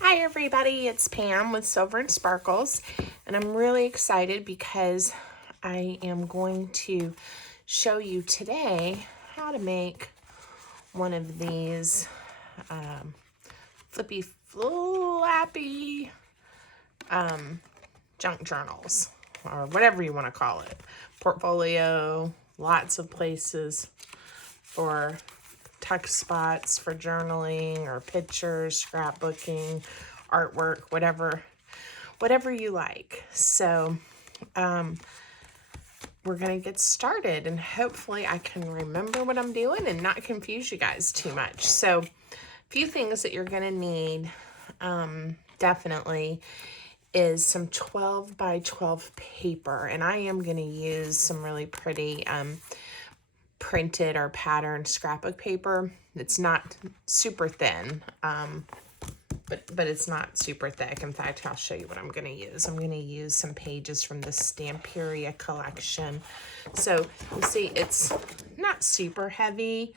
Hi everybody, it's Pam with Silver and Sparkles, and I'm really excited because I am going to show you today how to make one of these flippy flappy junk journals, or whatever you want to call it. Portfolio, lots of places for tuck spots for journaling or pictures, scrapbooking, artwork, whatever you like. So we're gonna get started, and hopefully I can remember what I'm doing and not confuse you guys too much. So a few things that you're gonna need definitely is some 12 by 12 paper, and I am gonna use some really pretty printed or patterned scrapbook paper. It's not super thin, but it's not super thick. In fact, I'll show you what I'm going to use. I'm going to use some pages from the Stamperia collection. So you see, it's not super heavy,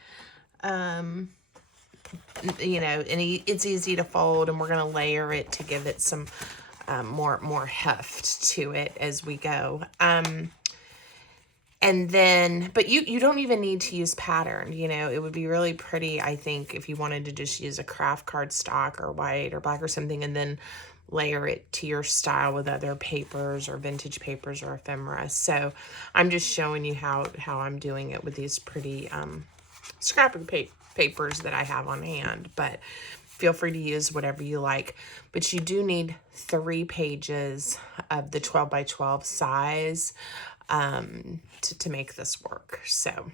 and it's easy to fold, and we're going to layer it to give it some more heft to it as we go. And then, but you don't even need to use pattern. It would be really pretty, I think, if you wanted to just use a craft cardstock or white or black or something, and then layer it to your style with other papers or vintage papers or ephemera. So I'm just showing you how I'm doing it with these pretty scrapbook papers that I have on hand, but feel free to use whatever you like. But you do need 3 pages of the 12 by 12 size to make this work. So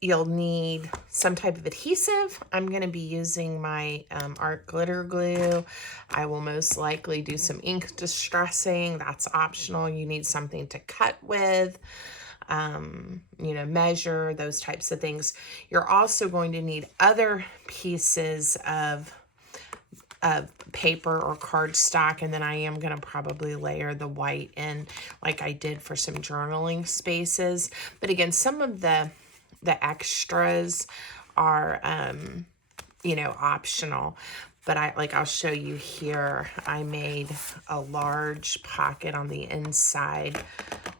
you'll need some type of adhesive. I'm going to be using my art glitter glue. I will most likely do some ink distressing. That's optional. You need something to cut with, measure, those types of things. You're also going to need other pieces of paper or cardstock, and then I am going to probably layer the white in like I did for some journaling spaces. But again, some of the extras are optional. But I'll show you here. I made a large pocket on the inside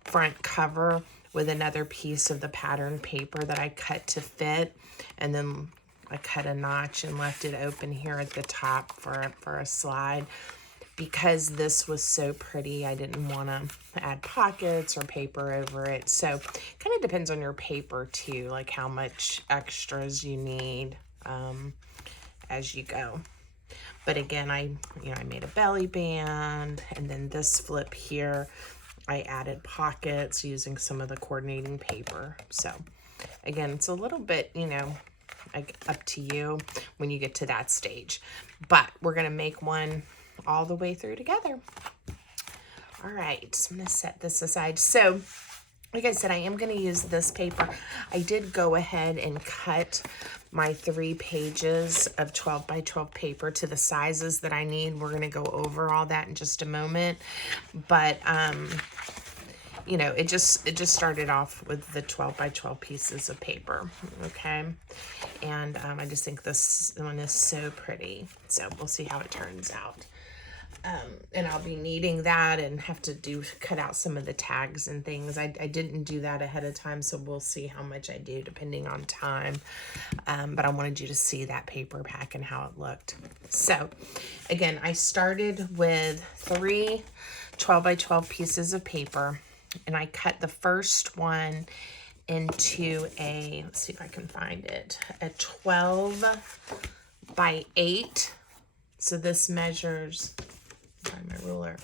front cover with another piece of the pattern paper that I cut to fit, and then I cut a notch and left it open here at the top for a slide. Because this was so pretty, I didn't want to add pockets or paper over it. So kind of depends on your paper too, like how much extras you need as you go. But again, I made a belly band, and then this flip here, I added pockets using some of the coordinating paper. So again, it's a little bit, like up to you when you get to that stage. But we're going to make one all the way through together. All right, so I'm going to set this aside. So like I said, I am going to use this paper. I did go ahead and cut my 3 pages of 12 by 12 paper to the sizes that I need. We're going to go over all that in just a moment. But it just started off with the 12 by 12 pieces of paper, okay? And I just think this one is so pretty. So we'll see how it turns out. And I'll be needing that and have to cut out some of the tags and things. I didn't do that ahead of time, so we'll see how much I do depending on time. But I wanted you to see that paper pack and how it looked. So again, I started with 3 12 by 12 pieces of paper, and I cut the first one into let's see if I can find it, a 12 by 8. So this measures, find my ruler,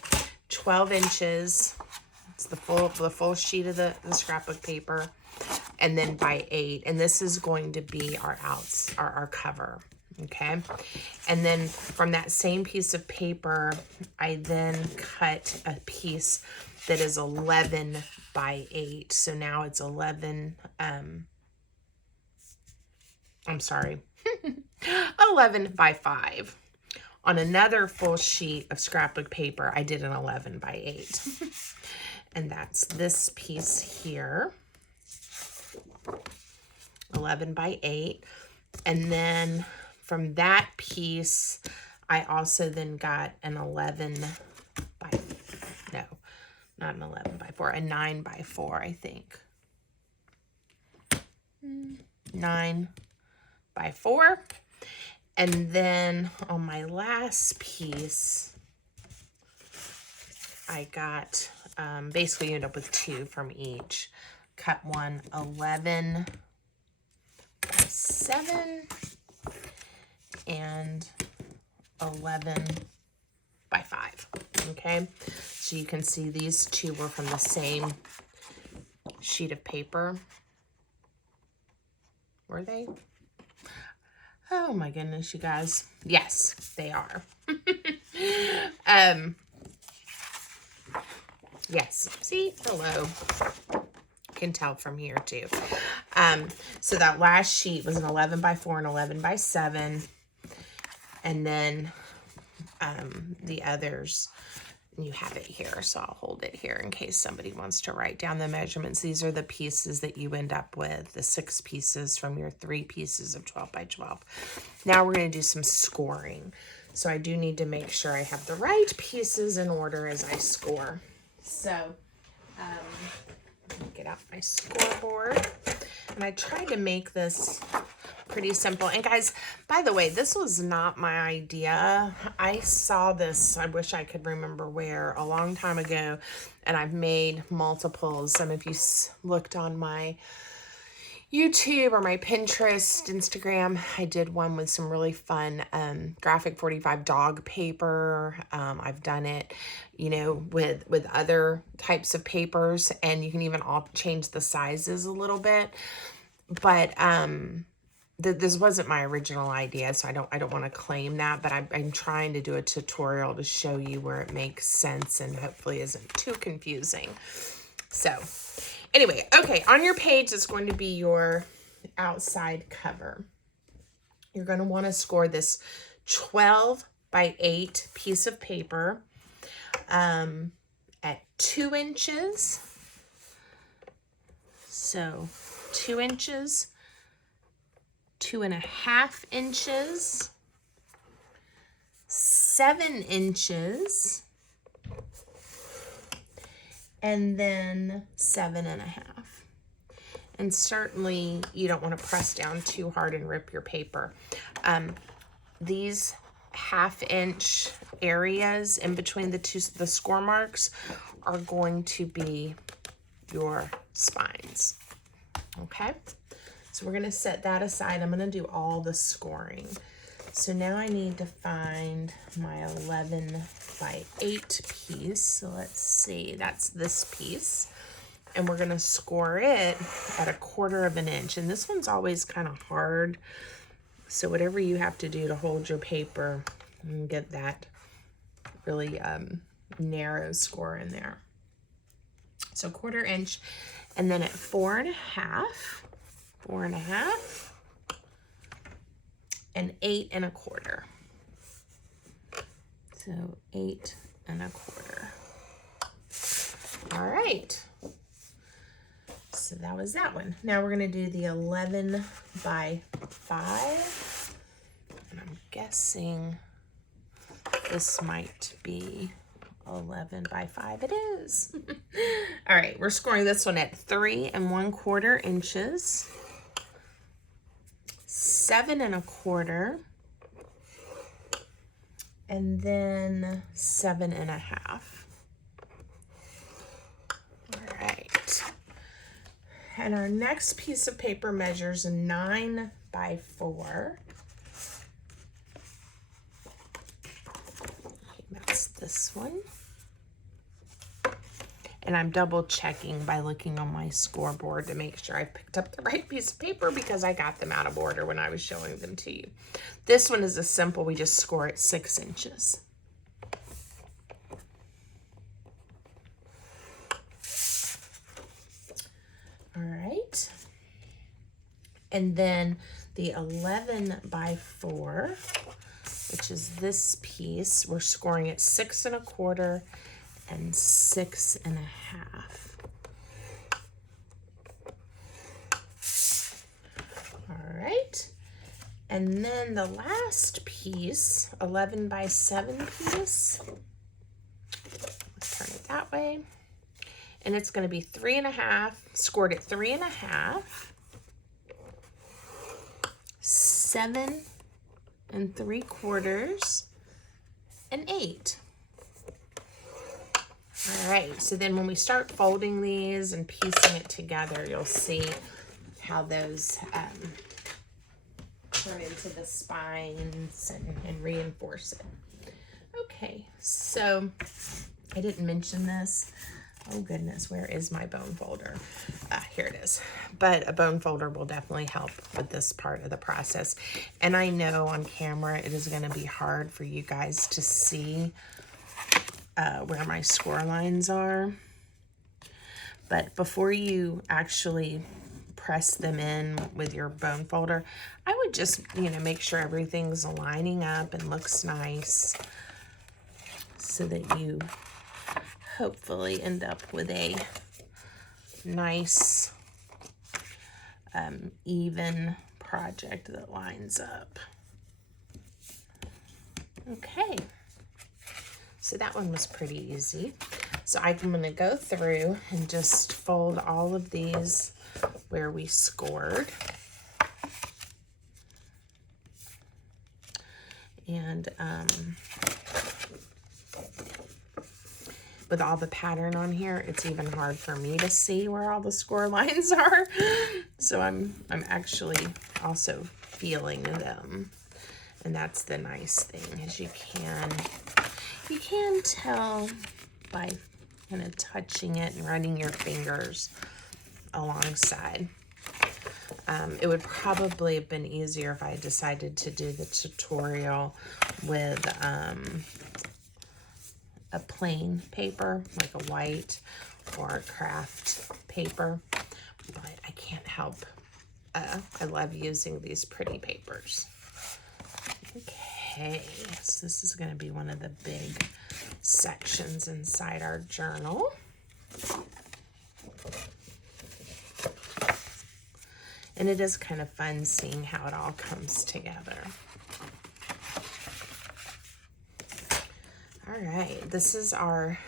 12 inches. It's the full sheet of the scrapbook paper, and then by 8. And this is going to be our cover. Okay, and then from that same piece of paper, I then cut a piece that is 11 by 8. So now it's 11, I'm sorry, 11 by 5. On another full sheet of scrapbook paper, I did an 11 by 8. And that's this piece here, 11 by 8. And then from that piece, I also then got an 11 by, no, not an 11 by 4, a 9 by 4, I think. 9 by 4. And then on my last piece, I got, basically you end up with 2 from each. Cut one 11 by 7 and 11 by 5. Okay, so you can see these 2 were from the same sheet of paper. Were they? Oh my goodness, you guys. Yes, they are. Yes, see, hello. Can tell from here too. So that last sheet was an 11 by 4 and 11 by 7. And then the others, you have it here, so I'll hold it here in case somebody wants to write down the measurements. These are the pieces that you end up with, the 6 pieces from your 3 pieces of 12 by 12. Now we're going to do some scoring. So I do need to make sure I have the right pieces in order as I score. So let me get out my scoreboard. And I tried to make this pretty simple. And guys, by the way, this was not my idea. I saw this, I wish I could remember where, a long time ago, and I've made multiples. Some of you looked on my YouTube or my Pinterest, Instagram. I did one with some really fun graphic 45 dog paper. I've done it, you know, with other types of papers, and you can even change the sizes a little bit. But this wasn't my original idea, so I don't want to claim that, but I'm trying to do a tutorial to show you where it makes sense and hopefully isn't too confusing. So anyway, okay, on your page, it's going to be your outside cover. You're going to want to score this 12 by 8 piece of paper at 2 inches. So 2 inches, 2.5 inches, 7 inches, and then 7.5. And certainly you don't want to press down too hard and rip your paper. These 1/2 inch areas in between the score marks are going to be your spines. Okay, so we're going to set that aside. I'm going to do all the scoring. So now I need to find my 11 by 8 piece. So let's see, that's this piece. And we're going to score it at 1/4 inch. And this one's always kind of hard. So whatever you have to do to hold your paper and get that really narrow score in there. So 1/4 inch. And then at 4.5, and 8.25. So 8.25. All right. So that was that one. Now we're going to do the 11 by 5. And I'm guessing this might be 11 by 5. It is. All right, we're scoring this one at 3 1/4 inches, 7.25, and then 7.5. All right. And our next piece of paper measures 9 by 4. That's this one. And I'm double checking by looking on my scoreboard to make sure I picked up the right piece of paper because I got them out of order when I was showing them to you. This one is a simple, we just score at 6 inches. All right. And then the 11 by 4, which is this piece, we're scoring at 6.25 and 6.5. All right. And then the last piece, 11 by 7 piece, let's turn it that way. And it's going to be 3.5, scored at 3.5, 7 3/4, and 8. All right, so then when we start folding these and piecing it together, you'll see how those turn into the spines and reinforce it. Okay, so I didn't mention this. Oh goodness, where is my bone folder? Here it is. But a bone folder will definitely help with this part of the process. And I know on camera it is going to be hard for you guys to see where my score lines are. But before you actually press them in with your bone folder, I would just, make sure everything's lining up and looks nice so that you hopefully end up with a nice, even project that lines up. Okay, so that one was pretty easy. So I'm going to go through and just fold all of these where we scored. And with all the pattern on here, it's even hard for me to see where all the score lines are. So I'm actually also feeling them. And that's the nice thing, is you can tell by kind of touching it and running your fingers alongside. It would probably have been easier if I decided to do the tutorial with a plain paper, like a white or a craft paper, but I can't help. I love using these pretty papers. Okay, so this is going to be one of the big sections inside our journal. And it is kind of fun seeing how it all comes together. All right, this is our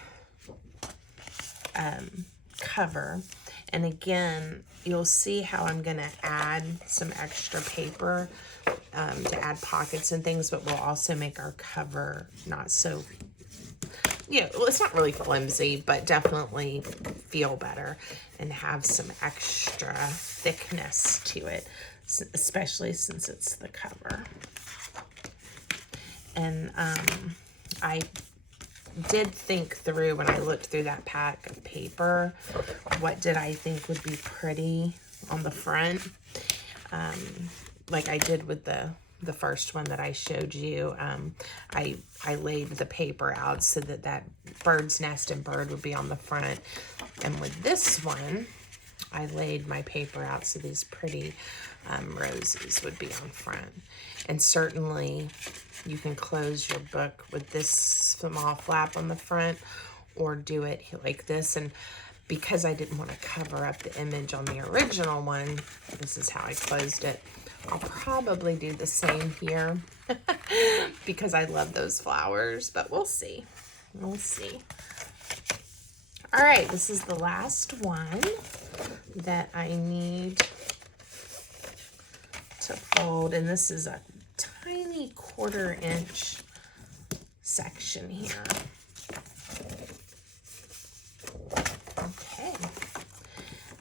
cover. And again, you'll see how I'm gonna add some extra paper to add pockets and things, but we'll also make our cover not so, well, it's not really flimsy, but definitely feel better and have some extra thickness to it, especially since it's the cover. And I did think through, when I looked through that pack of paper, what did I think would be pretty on the front, like I did with the first one that I showed you. I laid the paper out so that that bird's nest and bird would be on the front, and with this one I laid my paper out so these pretty roses would be on front. And certainly you can close your book with this small flap on the front, or do it like this. And because I didn't want to cover up the image on the original one, this is how I closed it. I'll probably do the same here because I love those flowers, but we'll see. We'll see. All right, this is the last one that I need to fold, and this is a tiny 1/4 inch section here. Okay.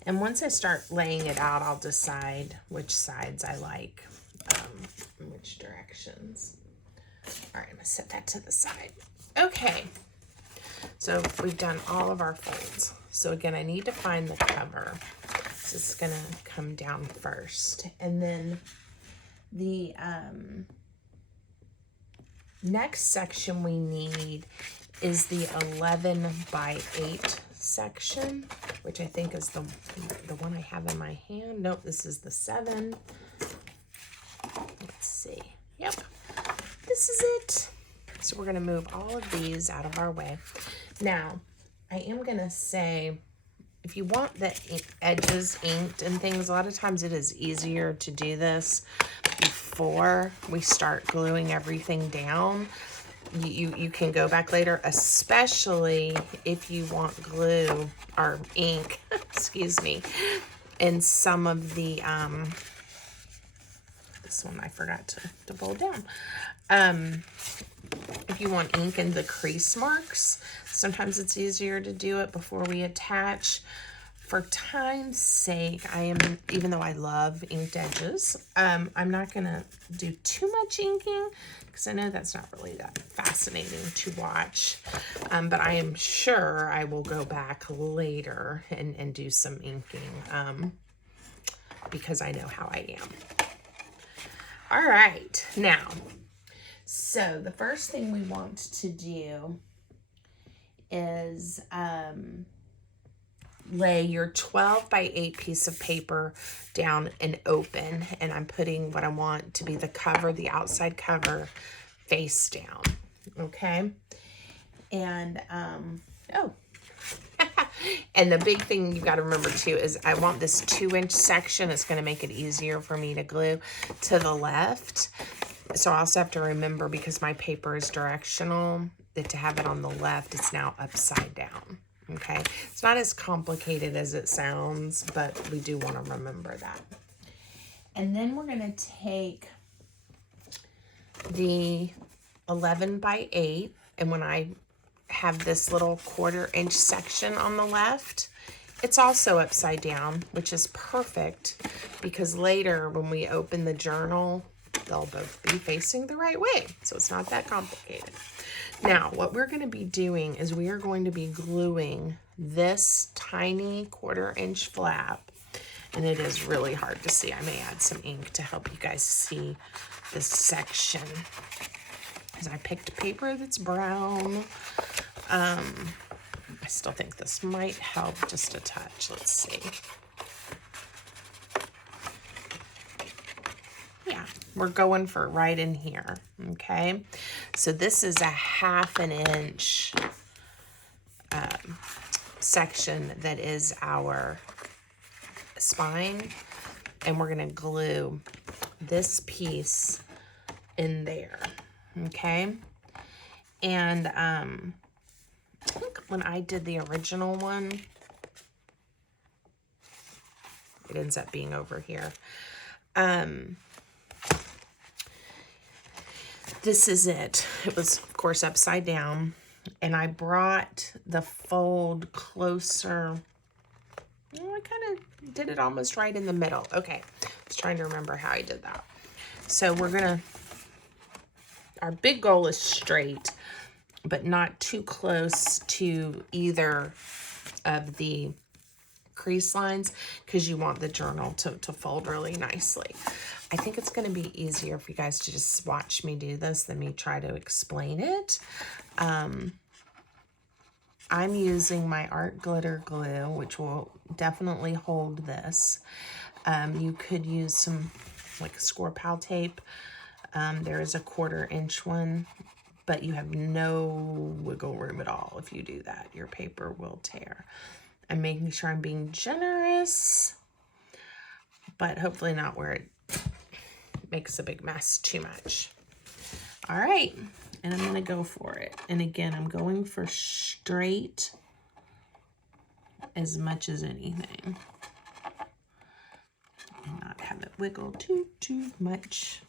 And once I start laying it out, I'll decide which sides I like, and which directions. All right, I'm gonna set that to the side. Okay, so we've done all of our folds. So again, I need to find the cover. So it's gonna come down first. And then the next section we need is the 11 by 8 section, which I think is the one I have in my hand. Nope, this is the 7. Let's see. Yep, this is it. So we're gonna move all of these out of our way. Now, I am gonna say, if you want the edges inked and things, a lot of times it is easier to do this before we start gluing everything down. You can go back later, especially if you want glue or ink, excuse me, in some of the, this one I forgot to fold down. If you want ink in the crease marks, sometimes it's easier to do it before we attach. For time's sake, even though I love inked edges, I'm not gonna do too much inking because I know that's not really that fascinating to watch. But I am sure I will go back later and do some inking because I know how I am. All right, now, so the first thing we want to do is lay your 12 by 8 piece of paper down and open, and I'm putting what I want to be the cover, the outside cover, face down, okay? And, oh, and the big thing you got to remember too is I want this 2-inch section. It's going to make it easier for me to glue to the left. So I also have to remember, because my paper is directional, that to have it on the left, it's now upside down. Okay, it's not as complicated as it sounds, but we do want to remember that. And then we're going to take the 11 by 8, and when I have this little 1/4 inch section on the left, it's also upside down, which is perfect because later when we open the journal, they'll both be facing the right way. So it's not that complicated. Now, what we're going to be doing is we are going to be gluing this tiny 1/4 inch flap, and it is really hard to see. I may add some ink to help you guys see this section, because I picked paper that's brown. I still think this might help just a touch. Let's see. Yeah, we're going for right in here, okay? So this is a 1/2 inch section that is our spine, and we're gonna glue this piece in there, okay? And I think when I did the original one, it ends up being over here. This is it. It was, of course, upside down, and I brought the fold closer. Oh, I kind of did it almost right in the middle. Okay, I was trying to remember how I did that. So we're gonna, our big goal is straight, but not too close to either of the crease lines, because you want the journal to fold really nicely. I think it's going to be easier for you guys to just watch me do this than me try to explain it. I'm using my art glitter glue, which will definitely hold this. You could use some like score pal tape. There is a 1/4 inch one, but you have no wiggle room at all if you do that. Your paper will tear. I'm making sure I'm being generous, but hopefully not where it makes a big mess too much. All right, and I'm gonna go for it. And again, I'm going for straight as much as anything, and not have it wiggle too much.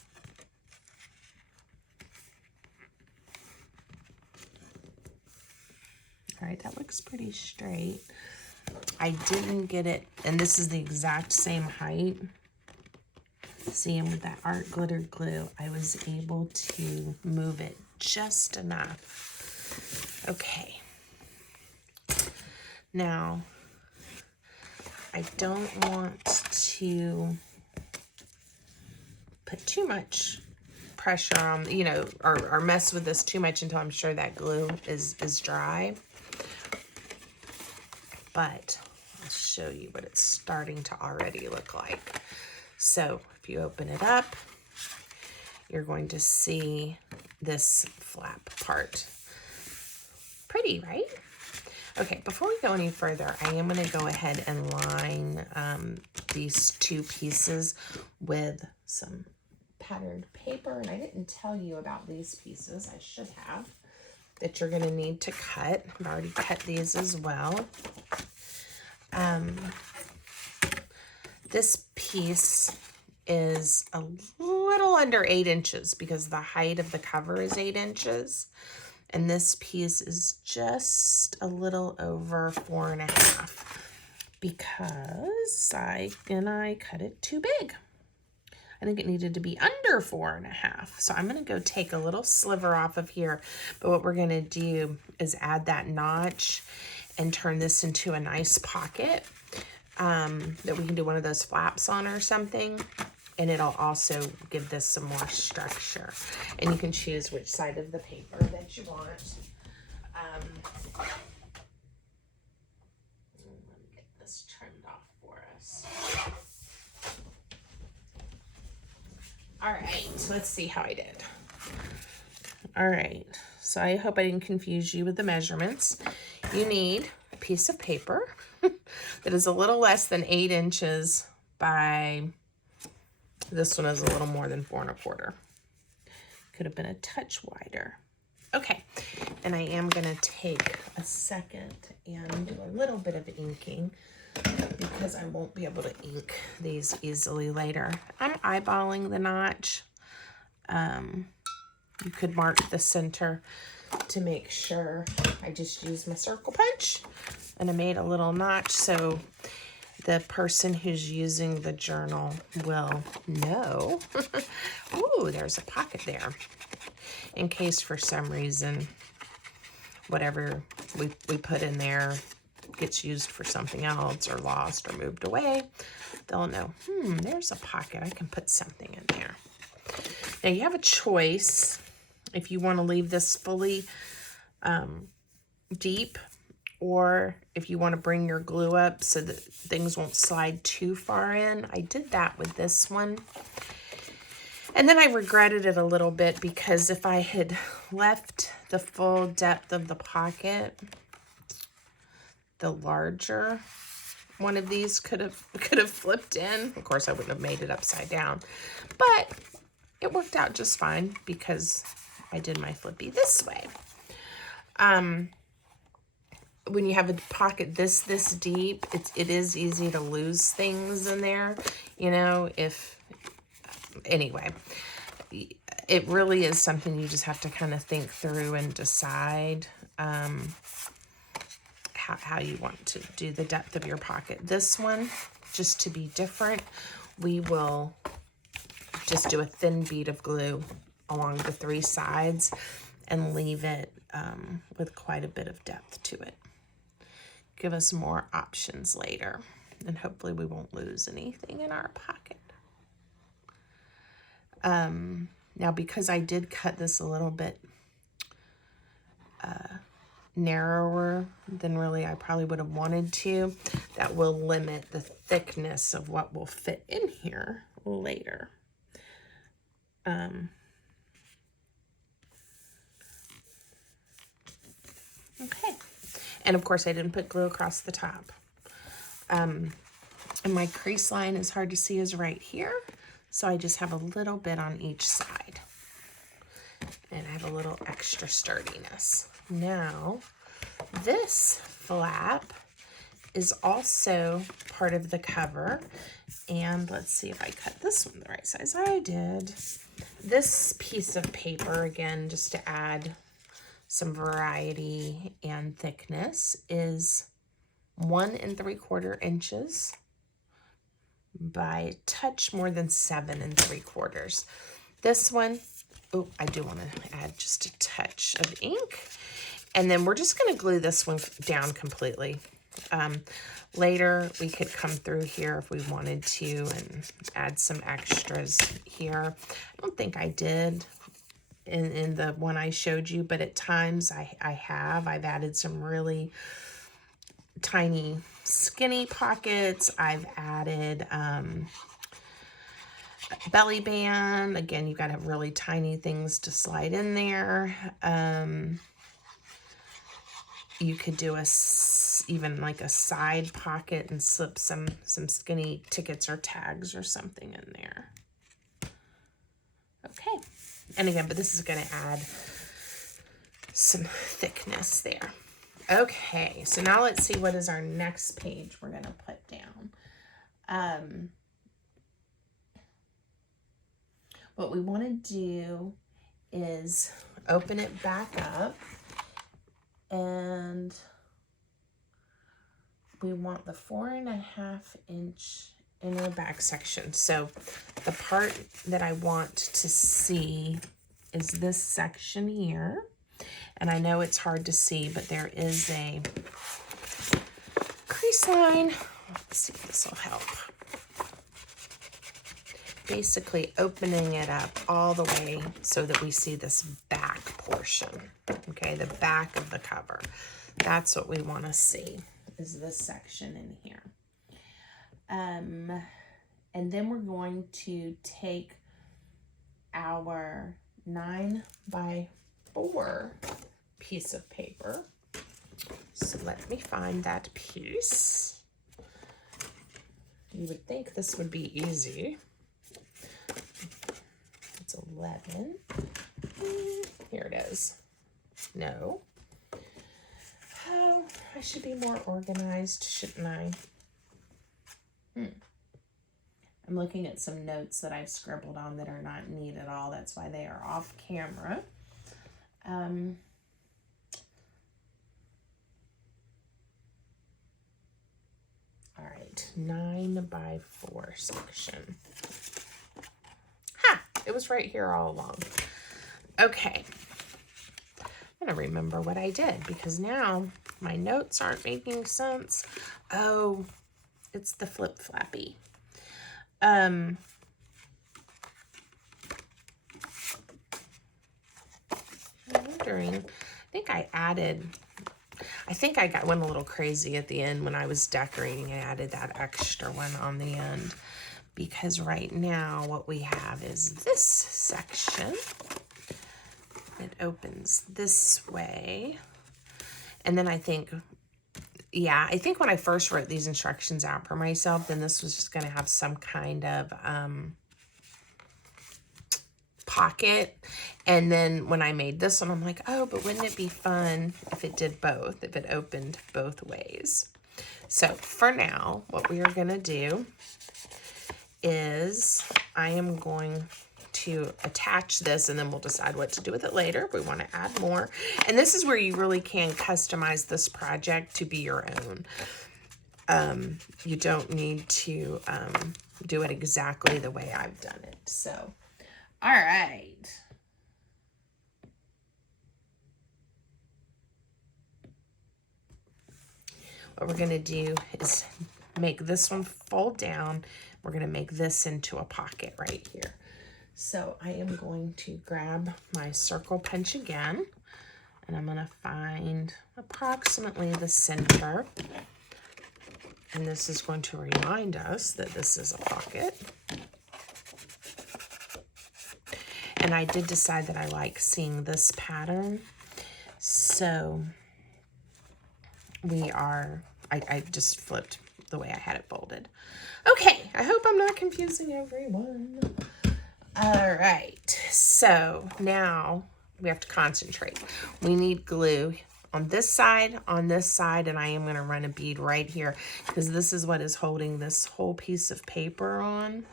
All right, that looks pretty straight. I didn't get it, and this is the exact same height. See, and with that art glitter glue, I was able to move it just enough. Okay. Now, I don't want to put too much pressure on, you know, or mess with this too much until I'm sure that glue is dry. But I'll show you what it's starting to already look like. So if you open it up, you're going to see this flap part. Pretty, right? Okay, before we go any further, I am going to go ahead and line these two pieces with some patterned paper, and I didn't tell you about these pieces. I should have, that you're going to need to cut. I've already cut these as well. This piece is a little under 8 inches because the height of the cover is 8 inches. And this piece is just a little over 4.5 because I cut it too big. I think it needed to be under 4.5. So I'm going to go take a little sliver off of here. But what we're going to do is add that notch and turn this into a nice pocket that we can do one of those flaps on or something. And it'll also give this some more structure. And you can choose which side of the paper that you want. Let me get this trimmed off for us. All right, so let's see how I did. All right, so I hope I didn't confuse you with the measurements. You need a piece of paper that is a little less than 8 inches by, this one is a little more than 4.25. Could have been a touch wider. Okay, and I am gonna take a second and do a little bit of inking because I won't be able to ink these easily later. I'm eyeballing the notch. You could mark the center to make sure. I just used my circle punch and I made a little notch so the person who's using the journal will know. Ooh, there's a pocket there. In case for some reason, whatever we put in there gets used for something else or lost or moved away, they'll know, there's a pocket. I can put something in there. Now you have a choice if you want to leave this fully deep, or if you want to bring your glue up so that things won't slide too far in. I did that with this one. And then I regretted it a little bit because if I had left the full depth of the pocket, the larger one of these could have flipped in. Of course, I wouldn't have made it upside down, but it worked out just fine because I did my flippy this way. When you have a pocket this deep, it is easy to lose things in there, you know, anyway, it really is something you just have to kind of think through and decide how you want to do the depth of your pocket. This one, just to be different, we will just do a thin bead of glue along the 3 sides and leave it with quite a bit of depth to it. Give us more options later, and hopefully we won't lose anything in our pocket. Now, because I did cut this a little bit narrower than really I probably would have wanted to, that will limit the thickness of what will fit in here later. Okay, and of course I didn't put glue across the top. And my crease line, is hard to see, is right here. So I just have a little bit on each side. And I have a little extra sturdiness. Now, this flap is also part of the cover. And let's see if I cut this one the right size. I did. This piece of paper, again, just to add some variety and thickness, is 1 3/4 inches by a touch more than 7 3/4. This one, oh, I do want to add just a touch of ink. And then we're just going to glue this one down completely. Later, we could come through here if we wanted to and add some extras here. I don't think I did in the one I showed you, but at times I've added some really tiny skinny pockets. I've added belly band. Again, you got to have really tiny things to slide in there. You could do even like a side pocket and slip some skinny tickets or tags or something in there. Okay. And again, but this is going to add some thickness there. Okay, so now let's see what is our next page we're going to put down. What we want to do is open it back up, and we want the 4.5 inch inner back section. So the part that I want to see is this section here. And I know it's hard to see, but there is a crease line. Let's see if this will help. Basically opening it up all the way so that we see this back portion, okay, the back of the cover. That's what we want to see, is this section in here. And then we're going to take our 9x4 piece of paper. So let me find that piece. You would think this would be easy. It's 11. Here it is. No. Oh, I should be more organized, shouldn't I? I'm looking at some notes that I've scribbled on that are not neat at all. That's why they are off camera. All right, 9x4 section. It was right here all along. Okay. I'm gonna remember what I did because now my notes aren't making sense. Oh, it's the flip flappy. I'm wondering, I think I went a little crazy at the end when I was decorating. I added that extra one on the end. Because right now what we have is this section. It opens this way. And then I think when I first wrote these instructions out for myself, then this was just going to have some kind of pocket. And then when I made this one, I'm like, oh, but wouldn't it be fun if it did both, if it opened both ways? So for now, what we are going to do is I am going to attach this, and then we'll decide what to do with it later if we want to add more. And this is where you really can customize this project to be your own. You don't need to do it exactly the way I've done it. So, all right. What we're going to do is make this one fold down. We're going to make this into a pocket right here. So I am going to grab my circle punch again, and I'm going to find approximately the center. And this is going to remind us that this is a pocket. And I did decide that I like seeing this pattern. So I just flipped the way I had it folded. Okay, I hope I'm not confusing everyone. All right, so now we have to concentrate. We need glue on this side, and I am gonna run a bead right here because this is what is holding this whole piece of paper on.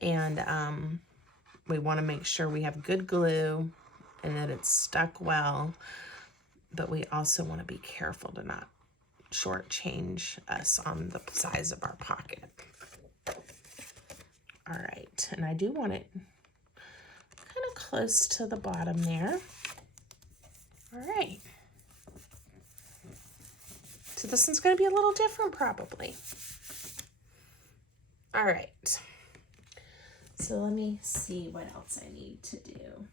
And we wanna make sure we have good glue and that it's stuck well, but we also wanna be careful to not shortchange us on the size of our pocket. All right, and I do want it kind of close to the bottom there. All right. So this one's going to be a little different probably. All right. So let me see what else I need to do.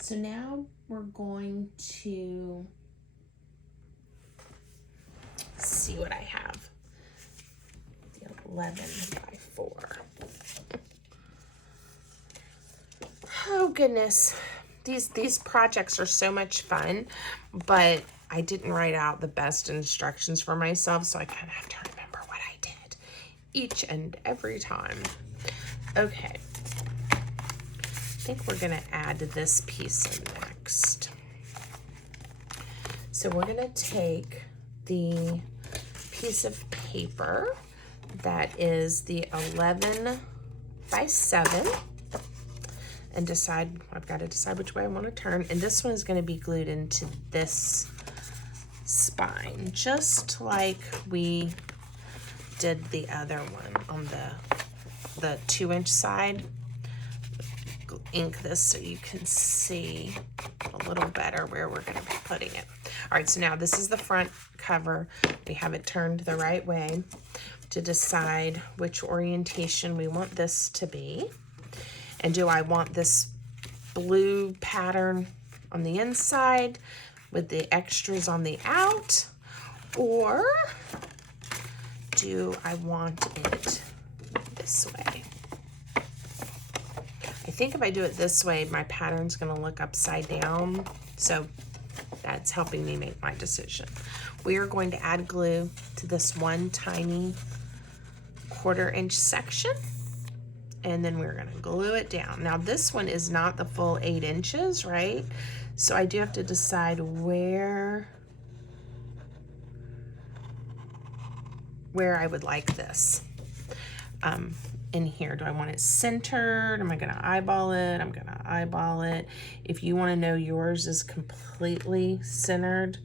So now we're going to see what I have. The 11x4. Oh goodness. these projects are so much fun, but I didn't write out the best instructions for myself, so I kind of have to remember what I did each and every time. Okay, I think we're gonna add this piece in next. So we're gonna take the piece of paper that is the 11 by 7 and I've got to decide which way I want to turn. And this one is going to be glued into this spine, just like we did the other one on the 2-inch side. Ink this so you can see a little better where we're going to be putting it. All right, so now this is the front cover. We have it turned the right way to decide which orientation we want this to be. And do I want this blue pattern on the inside with the extras on the out, or do I want it this way? I think if I do it this way, my pattern's gonna look upside down, so that's helping me make my decision. We are going to add glue to this one tiny 1/4-inch section, and then we're gonna glue it down. Now this one is not the full 8 inches, right? So I do have to decide where I would like this. In here, do I want it centered? Am I gonna eyeball it? I'm gonna eyeball it. If you wanna know yours is completely centered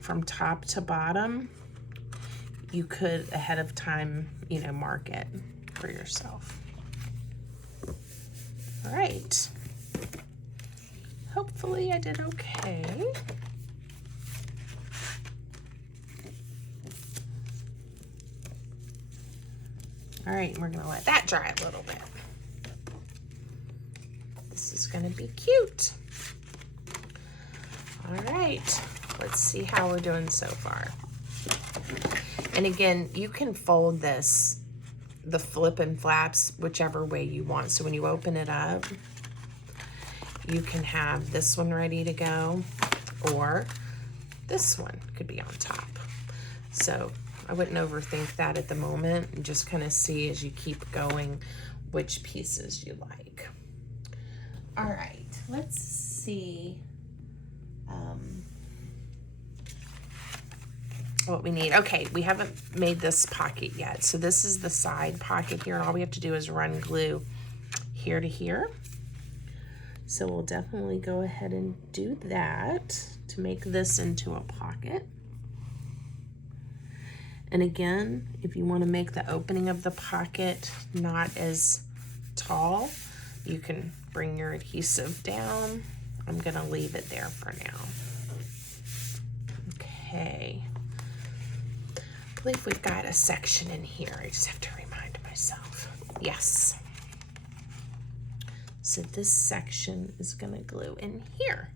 from top to bottom, you could ahead of time, you know, mark it for yourself. All right. Hopefully I did okay. All right, we're gonna let that dry a little bit. This is gonna be cute. All right, let's see how we're doing so far. And again, you can fold this, the flip and flaps, whichever way you want. So when you open it up, you can have this one ready to go, or this one could be on top. So I wouldn't overthink that at the moment, and just kind of see as you keep going which pieces you like. All right, let's see what we need. Okay, we haven't made this pocket yet. So this is the side pocket here, and all we have to do is run glue here to here. So we'll definitely go ahead and do that to make this into a pocket. And again, if you want to make the opening of the pocket not as tall, you can bring your adhesive down. I'm going to leave it there for now. Okay. I believe we've got a section in here. I just have to remind myself. Yes. So this section is going to glue in here.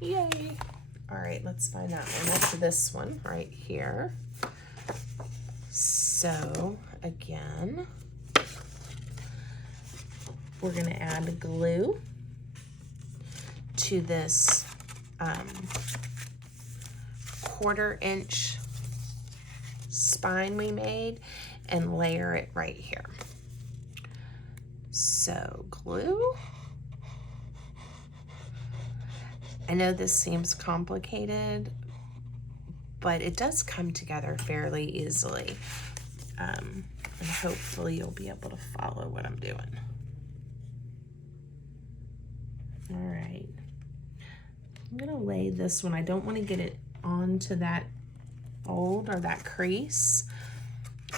Yay. All right, let's find that one. That's this one right here. So again, we're gonna add glue to this 1/4-inch spine we made and layer it right here. So glue. I know this seems complicated, but it does come together fairly easily. And hopefully you'll be able to follow what I'm doing. All right. I'm gonna lay this one. I don't want to get it onto that fold or that crease,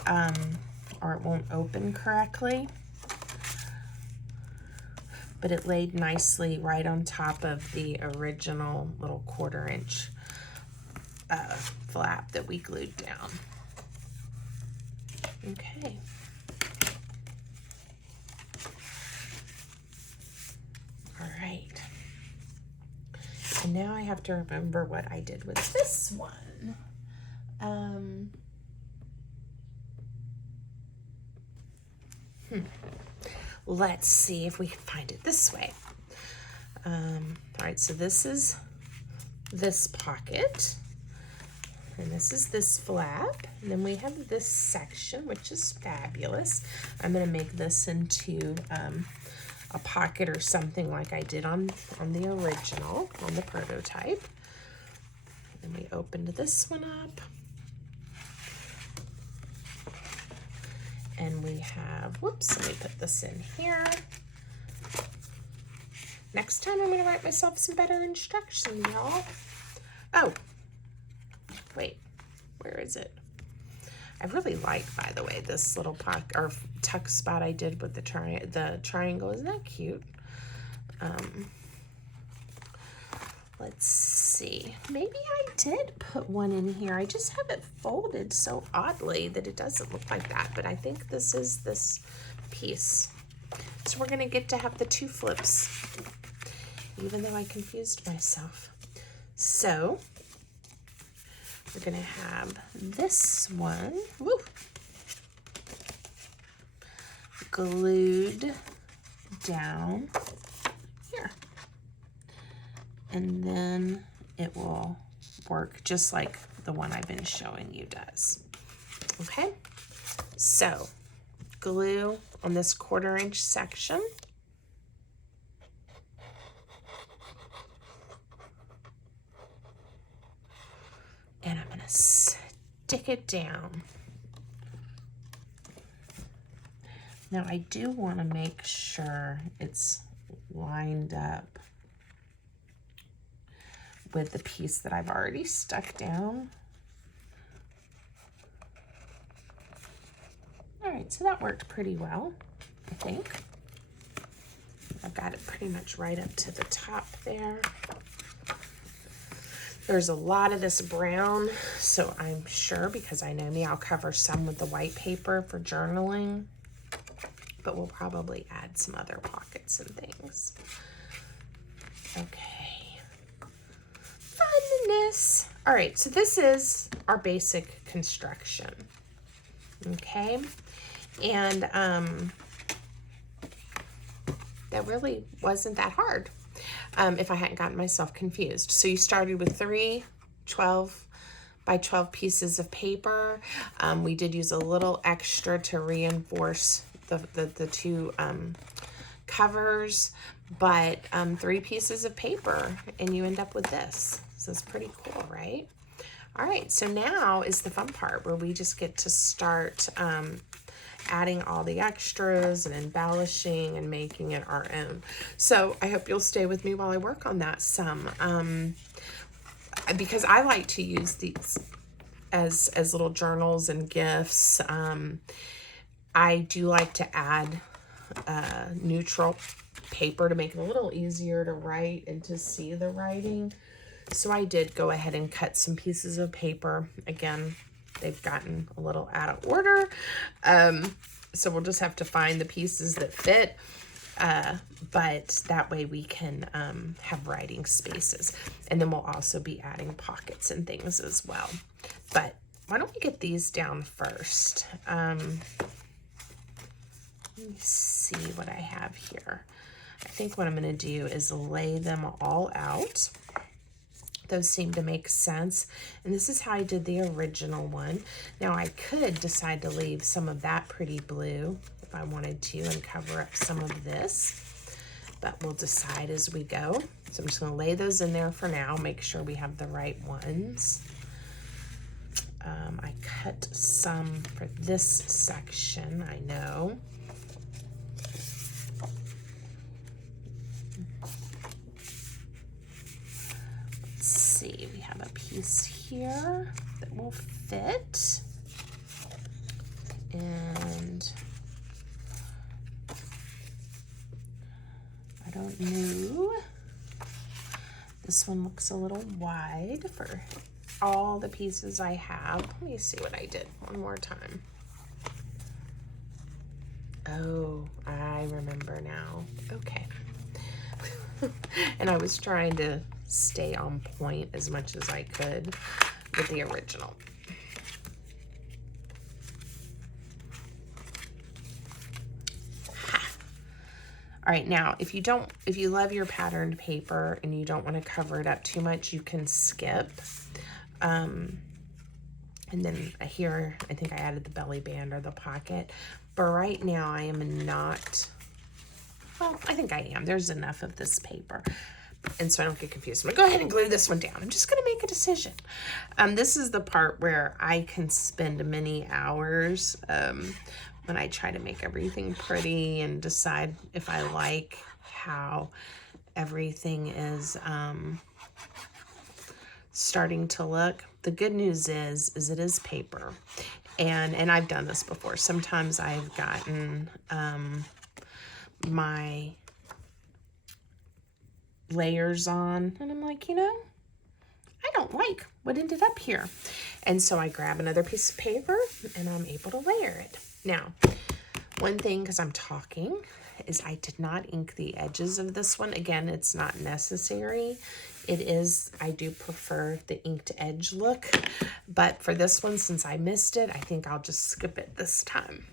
or it won't open correctly. But it laid nicely right on top of the original little 1/4-inch flap that we glued down. Okay. All right. And now I have to remember what I did with this one. Let's see if we can find it this way. All right, so this is this pocket, and this is this flap, and then we have this section, which is fabulous. I'm gonna make this into a pocket or something like I did on the original, on the prototype. And we opened this one up. And we have, whoops, let me put this in here. Next time I'm gonna write myself some better instructions, y'all. Oh, wait, where is it? I really like, by the way, this little pocket or tuck spot I did with the triangle. Isn't that cute? Let's see. Maybe I did put one in here. I just have it folded so oddly that it doesn't look like that. But I think this is this piece. So we're going to get to have the two flips, even though I confused myself. So we're going to have this one glued down here. And then it will work just like the one I've been showing you does. Okay, so glue on this 1/4 inch section. And I'm gonna stick it down. Now I do want to make sure it's lined up with the piece that I've already stuck down. All right, so that worked pretty well, I think. I've got it pretty much right up to the top there. There's a lot of this brown, so I'm sure, because I know me, I'll cover some with the white paper for journaling, but we'll probably add some other pockets and things. Okay. Funness. All right, so this is our basic construction. Okay, and that really wasn't that hard if I hadn't gotten myself confused. So you started with 3 12 by 12 pieces of paper. We did use a little extra to reinforce the two covers, but 3 pieces of paper, and you end up with this. So it's pretty cool, right? All right, so now is the fun part where we just get to start adding all the extras and embellishing and making it our own. So I hope you'll stay with me while I work on that some, because I like to use these as little journals and gifts. I do like to add neutral paper to make it a little easier to write and to see the writing. So I did go ahead and cut some pieces of paper. Again, they've gotten a little out of order. So we'll just have to find the pieces that fit. But that way we can have writing spaces. And then we'll also be adding pockets and things as well. But why don't we get these down first? Let me see what I have here. I think what I'm going to do is lay them all out. Those seem to make sense. And this is how I did the original one. Now I could decide to leave some of that pretty blue if I wanted to and cover up some of this, but we'll decide as we go. So I'm just going to lay those in there for now, make sure we have the right ones. I cut some for this section, I know. See, we have a piece here that will fit, and I don't know, this one looks a little wide for all the pieces I have. Let me see what I did one more time. Oh, I remember now. Okay. And I was trying to stay on point as much as I could with the original. All right, now, if you love your patterned paper and you don't want to cover it up too much, you can skip. And then here, I think I added the belly band or the pocket. But right now, I am not, well, I think I am. There's enough of this paper. And so I don't get confused. I'm gonna go ahead and glue this one down. I'm just gonna make a decision. This is the part where I can spend many hours when I try to make everything pretty and decide if I like how everything is starting to look. The good news is it is paper. And I've done this before. Sometimes I've gotten my layers on and I'm like, I don't like what ended up here. And so I grab another piece of paper and I'm able to layer it. Now, one thing, because I'm talking, is I did not ink the edges of this one. Again, it's not necessary. I do prefer the inked edge look, but for this one, since I missed it, I think I'll just skip it this time.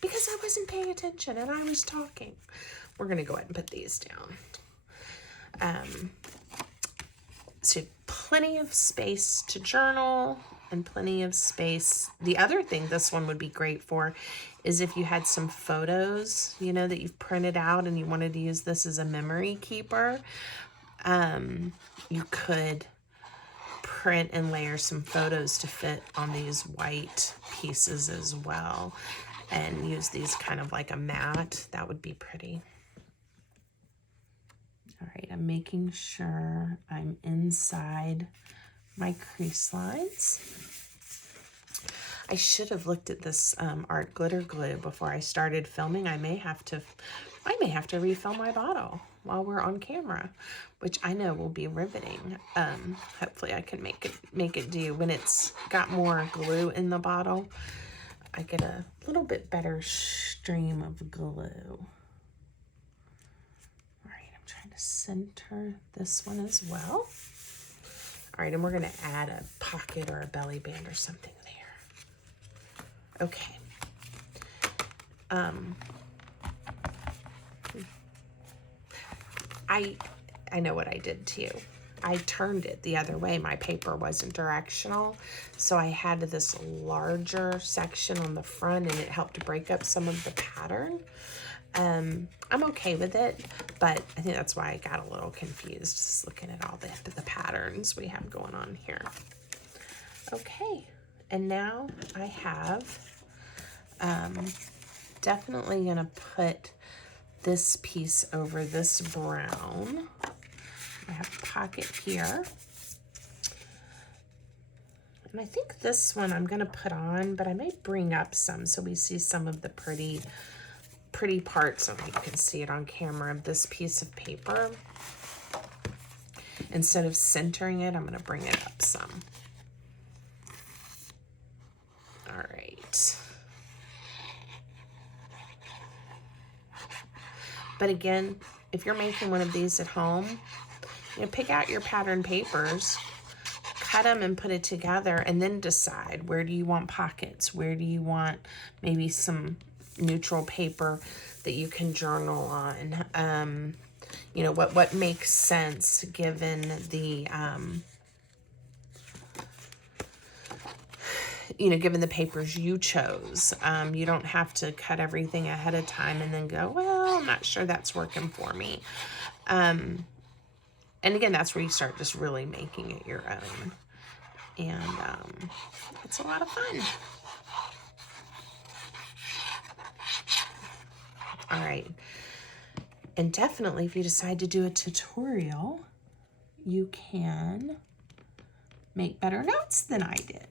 Because I wasn't paying attention and I was talking. We're gonna go ahead and put these down. So plenty of space to journal and plenty of space. The other thing this one would be great for is if you had some photos, that you've printed out and you wanted to use this as a memory keeper. You could print and layer some photos to fit on these white pieces as well and use these kind of like a mat. That would be pretty. All right, I'm making sure I'm inside my crease lines. I should have looked at this art glitter glue before I started filming. I may have to refill my bottle while we're on camera, which I know will be riveting. Hopefully I can make it do. When it's got more glue in the bottle, I get a little bit better stream of glue. Trying to center this one as well. All right, and we're gonna add a pocket or a belly band or something there. Okay. I know what I did too. I turned it the other way. My paper wasn't directional, so I had this larger section on the front and it helped break up some of the pattern. I'm okay with it, but I think that's why I got a little confused just looking at all the patterns we have going on here. Okay, and now I have definitely gonna put this piece over this brown. I have a pocket here. And I think this one I'm gonna put on, but I might bring up some so we see some of the pretty parts. I don't think you can see it on camera of this piece of paper. Instead of centering it, I'm going to bring it up some. All right. But again, if you're making one of these at home, pick out your pattern papers, cut them and put it together, and then decide, where do you want pockets? Where do you want maybe some neutral paper that you can journal on? What makes sense given the given the papers you chose. You don't have to cut everything ahead of time and then go, well, I'm not sure that's working for me. And again, that's where you start just really making it your own. And it's a lot of fun. All right. And definitely, if you decide to do a tutorial, you can make better notes than I did.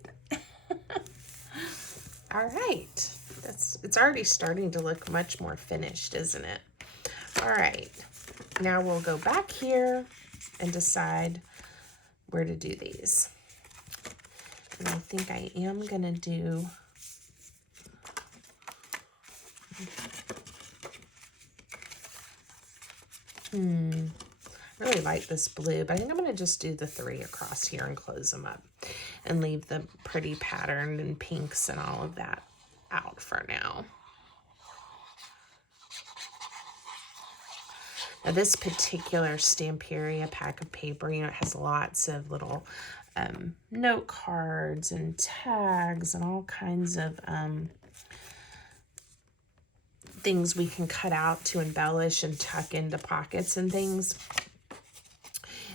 All right. It's already starting to look much more finished, isn't it? All right. Now we'll go back here and decide where to do these. And I think I am going to do... I really like this blue, but I think I'm going to just do the 3 across here and close them up and leave the pretty pattern and pinks and all of that out for now. Now this particular Stamperia pack of paper, you know, it has lots of little note cards and tags and all kinds of things we can cut out to embellish and tuck into pockets and things.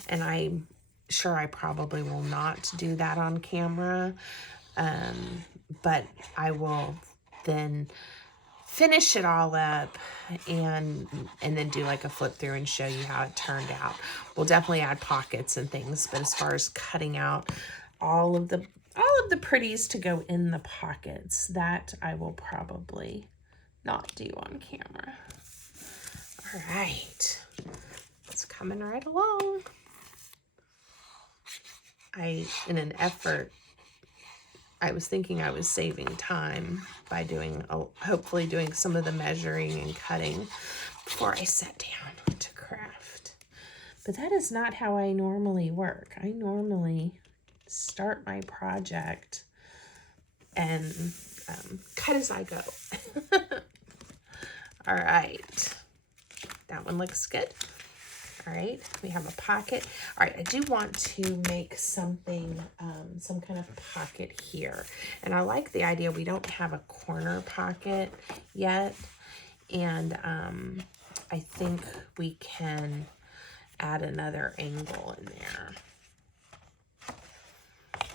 And I'm sure I probably will not do that on camera, but I will then finish it all up and then do like a flip through and show you how it turned out. We'll definitely add pockets and things, but as far as cutting out all of the pretties to go in the pockets, that I will probably not do on camera. All right, it's coming right along. In an effort, I was thinking I was saving time by hopefully doing some of the measuring and cutting before I sat down to craft. But that is not how I normally work. I normally start my project and cut as I go. All right, that one looks good. All right, we have a pocket. All right, I do want to make something, some kind of pocket here. And I like the idea we don't have a corner pocket yet. And I think we can add another angle in there. I'm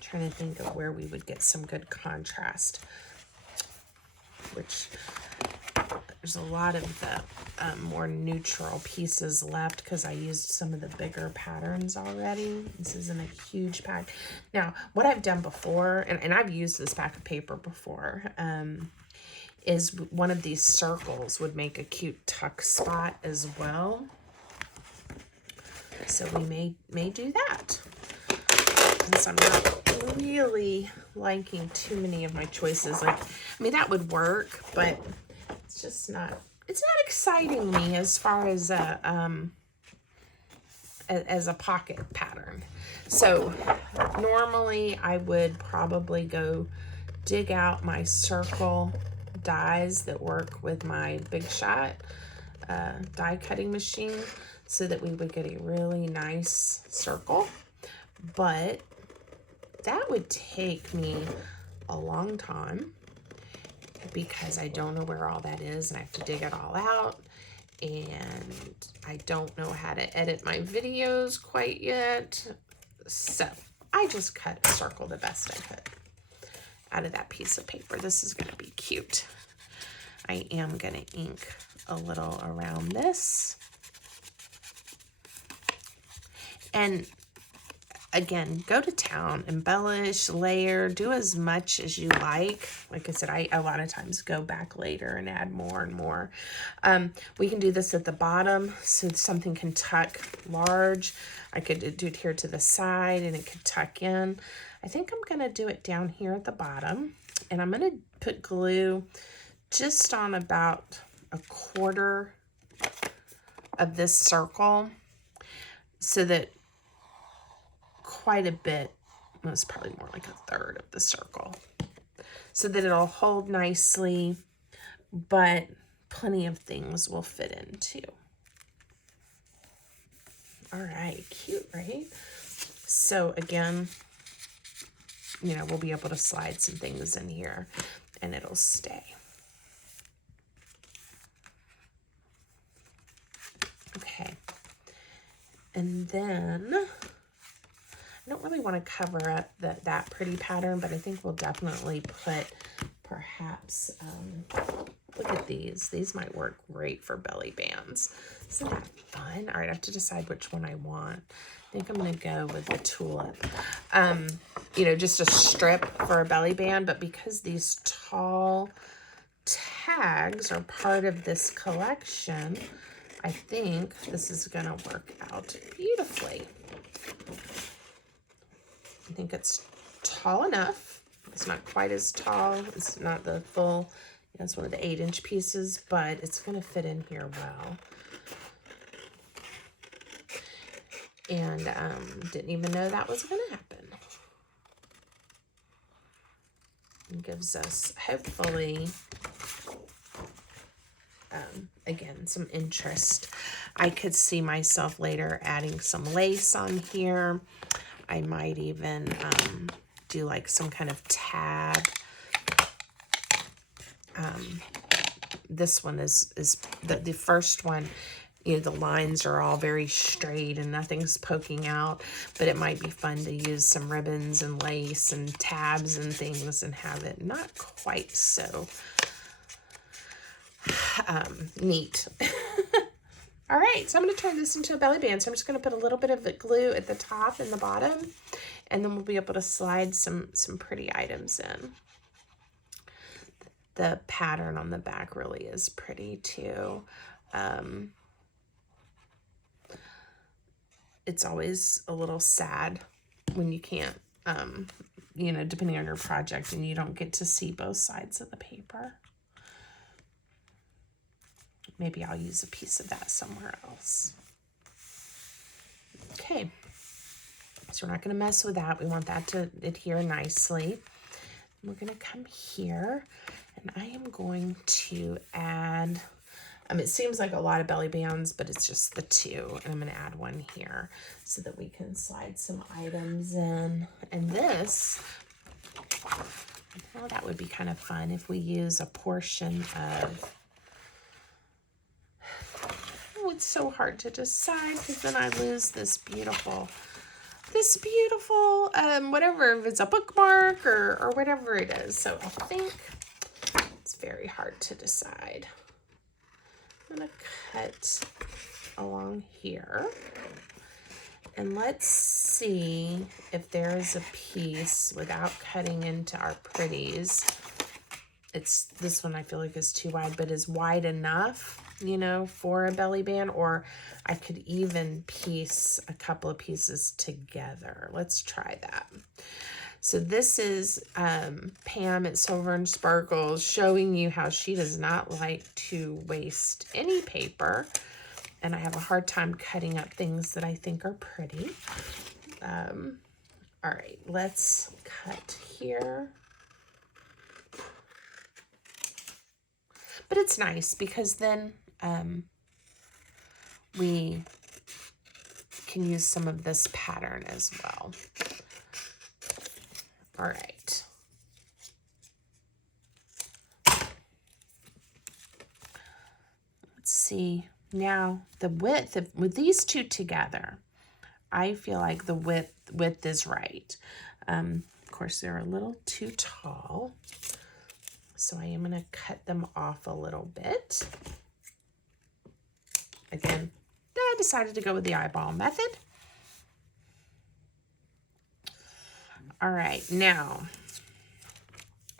trying to think of where we would get some good contrast, which there's a lot of the more neutral pieces left because I used some of the bigger patterns already. This isn't a huge pack. Now, what I've done before, and I've used this pack of paper before, is one of these circles would make a cute tuck spot as well. So we may do that. Since I'm not really liking too many of my choices. Like, I mean, that would work, but it's just not, it's not exciting me as far as a pocket pattern. So normally I would probably go dig out my circle dies that work with my Big Shot die cutting machine so that we would get a really nice circle. But that would take me a long time because I don't know where all that is and I have to dig it all out, and I don't know how to edit my videos quite yet. So I just cut a circle the best I could out of that piece of paper. This is going to be cute. I am going to ink a little around this. And again, go to town, embellish, layer, do as much as you like. Like I said, I a lot of times go back later and add more and more. We can do this at the bottom so something can tuck large. I could do it here to the side and it could tuck in. I think I'm gonna do it down here at the bottom, and I'm gonna put glue just on about a quarter of this circle so that quite a bit, well, it's probably more like a third of the circle, so that it'll hold nicely, but plenty of things will fit in too. All right, cute, right? So again, you know, we'll be able to slide some things in here and it'll stay. Okay, and then I don't really want to cover up that pretty pattern, but I think we'll definitely put perhaps, look at these. These might work great for belly bands. Isn't that fun? All right, I have to decide which one I want. I think I'm going to go with the tulip. You know, just a strip for a belly band, but because these tall tags are part of this collection, I think this is going to work out beautifully. I think it's tall enough. It's not quite as tall. It's not the full, you know, it's one of the 8-inch pieces, but it's going to fit in here well. And didn't even know that was going to happen. It gives us, hopefully, again, some interest. I could see myself later adding some lace on here. I might even do like some kind of tab. This one is the first one, you know, the lines are all very straight and nothing's poking out, but it might be fun to use some ribbons and lace and tabs and things and have it not quite so neat. All right, so I'm going to turn this into a belly band. So I'm just going to put a little bit of the glue at the top and the bottom, and then we'll be able to slide some pretty items in. The pattern on the back really is pretty too. It's always a little sad when you can't, you know, depending on your project, and you don't get to see both sides of the paper. Maybe I'll use a piece of that somewhere else. Okay, so we're not going to mess with that. We want that to adhere nicely. We're going to come here, and I am going to add, it seems like a lot of belly bands, but it's just the two. And I'm going to add one here so that we can slide some items in. And this, well, that would be kind of fun if we use a portion of, oh, it's so hard to decide because then I lose this beautiful, whatever, if it's a bookmark or whatever it is. So I think it's very hard to decide. I'm going to cut along here, and let's see if there is a piece without cutting into our pretties. It's this one I feel like is too wide, but is wide enough, you know, for a belly band, or I could even piece a couple of pieces together. Let's try that. So this is Pam at Silver and Sparkles showing you how she does not like to waste any paper. And I have a hard time cutting up things that I think are pretty. All right, let's cut here. But it's nice because then we can use some of this pattern as well. All right. Let's see. Now the width of, with these two together, I feel like the width is right. Of course, they're a little too tall, so I am going to cut them off a little bit. Again, I decided to go with the eyeball method. All right, now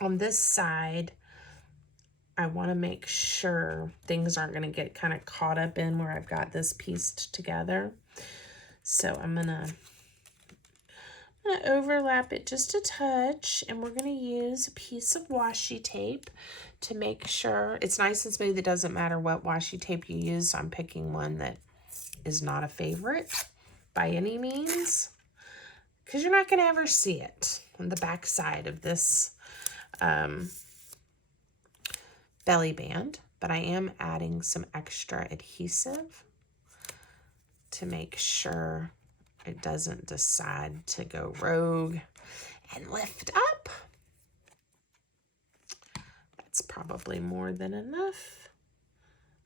on this side, I want to make sure things aren't going to get kind of caught up in where I've got this pieced together. So I'm gonna overlap it just a touch, and we're going to use a piece of washi tape to make sure it's nice and smooth. It doesn't matter what washi tape you use. So I'm picking one that is not a favorite by any means, because you're not going to ever see it on the back side of this belly band, but I am adding some extra adhesive to make sure it doesn't decide to go rogue and lift up. That's probably more than enough.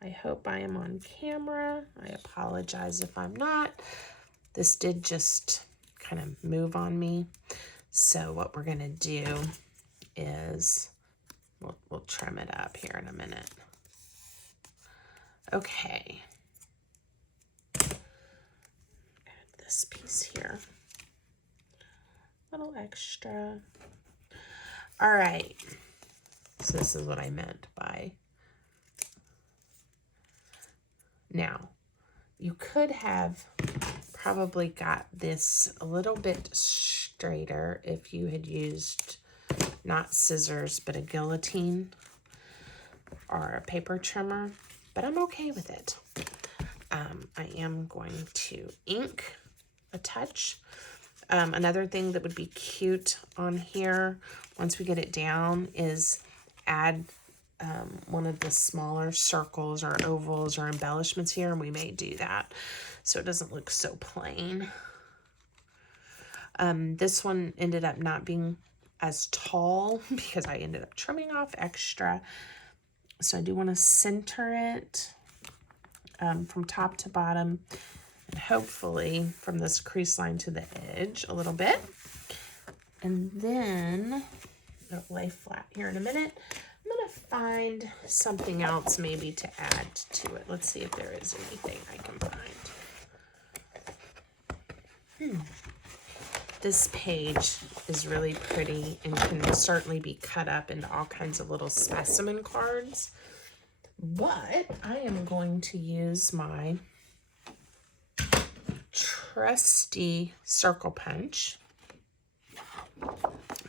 I hope I am on camera. I apologize if I'm not. This did just kind of move on me. So what we're gonna do is we'll trim it up here in a minute. Okay. Add this piece here. A little extra. All right. So this is what I meant by. Now, you could have probably got this a little bit straighter if you had used not scissors, but a guillotine or a paper trimmer, but I'm okay with it. I am going to ink a touch. Another thing that would be cute on here, once we get it down, is add one of the smaller circles or ovals or embellishments here, and we may do that so it doesn't look so plain. This one ended up not being as tall because I ended up trimming off extra. So I do want to center it from top to bottom, and hopefully from this crease line to the edge a little bit. And then it'll lay flat here in a minute. I'm going to find something else maybe to add to it. Let's see if there is anything I can find. This page is really pretty and can certainly be cut up into all kinds of little specimen cards. But I am going to use my trusty circle punch.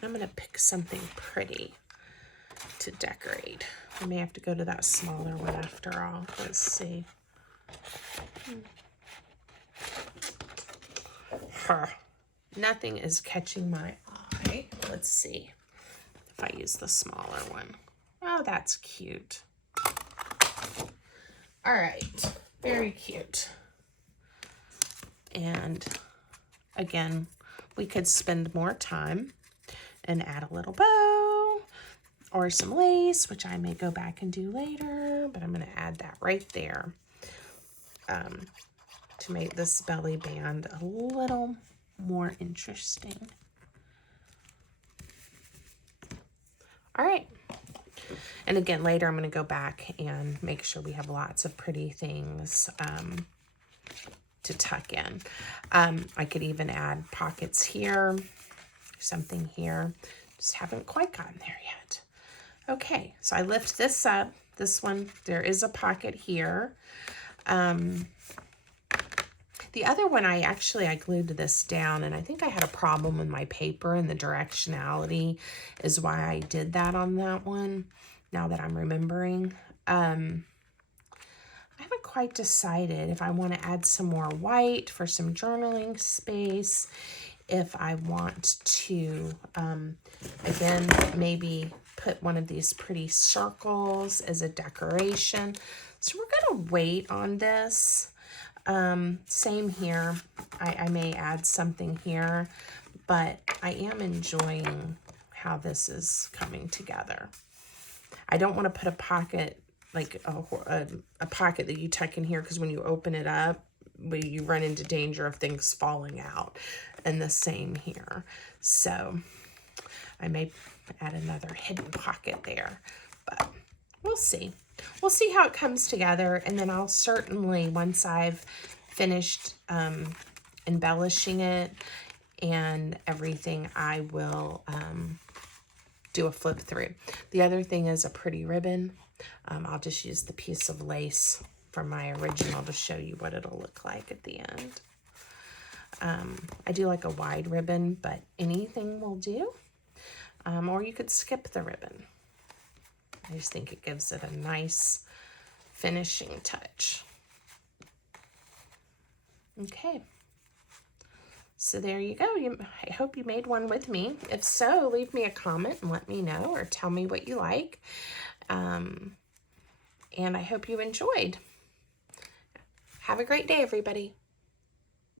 I'm going to pick something pretty to decorate. I may have to go to that smaller one after all. Let's see. Nothing is catching my eye. Let's see if I use the smaller one. Oh, that's cute. All right, very cute. And again, we could spend more time and add a little bow or some lace, which I may go back and do later, but I'm going to add that right there to make this belly band a little more interesting. All right. And again, later I'm going to go back and make sure we have lots of pretty things to tuck in. I could even add pockets here, something here. Just haven't quite gotten there yet. Okay, so I lift this up. This one, there is a pocket here. The other one, I glued this down, and I think I had a problem with my paper, and the directionality is why I did that on that one, now that I'm remembering. I haven't quite decided if I want to add some more white for some journaling space, if I want to, again, maybe put one of these pretty circles as a decoration. So we're going to wait on this. Same here. I may add something here, but I am enjoying how this is coming together. I don't want to put a pocket, like a pocket that you tuck in here, because when you open it up, you run into danger of things falling out. And the same here. So I may add another hidden pocket there, but we'll see. We'll see how it comes together, and then I'll certainly, once I've finished embellishing it and everything, I will do a flip through. The other thing is a pretty ribbon. I'll just use the piece of lace from my original to show you what it'll look like at the end. I do like a wide ribbon, but anything will do. Or you could skip the ribbon. I just think it gives it a nice finishing touch. Okay. So there you go. I hope you made one with me. If so, leave me a comment and let me know, or tell me what you like. And I hope you enjoyed. Have a great day, everybody.